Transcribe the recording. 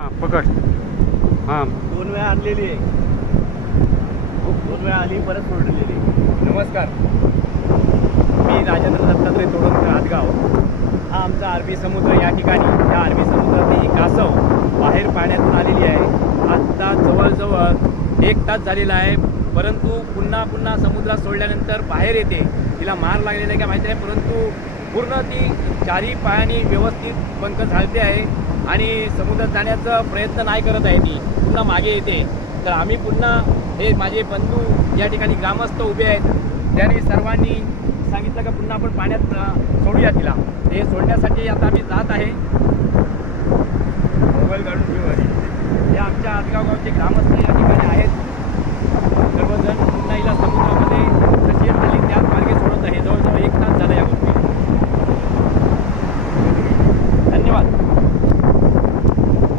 पकड. हां. 2 वेळा आणलेली आहे. 2 वेळा आली परत सोडलेली. नमस्कार, मी राजेंद्र दत्तात्रय तोडणकर हातगाव. हा आमचा अरबी समुद्र. या ठिकाणी या अरबी समुद्रातली ही कासव बाहेर पाण्यातून आलेली आहे. आत्ता जवळजवळ 1 तास झालेला आहे, परंतु पुन्हा समुद्रात सोडल्यानंतर बाहेर येते. तिला मार लागलेला आहे का माहिती आहे, परंतु पूर्ण ती चारी पायाने व्यवस्थित पंख झालते आहे आणि समुद्रात जाण्याचा प्रयत्न नाही करत आहे. ती पुन्हा मागे येते. तर आम्ही पुन्हा हे माझे बंधू या ठिकाणी ग्रामस्थ उभे आहेत, त्यांनी सर्वांनी सांगितलं का पुन्हा आपण पाण्यात सोडूया तिला. ते सोडण्यासाठी आता आम्ही जात आहे.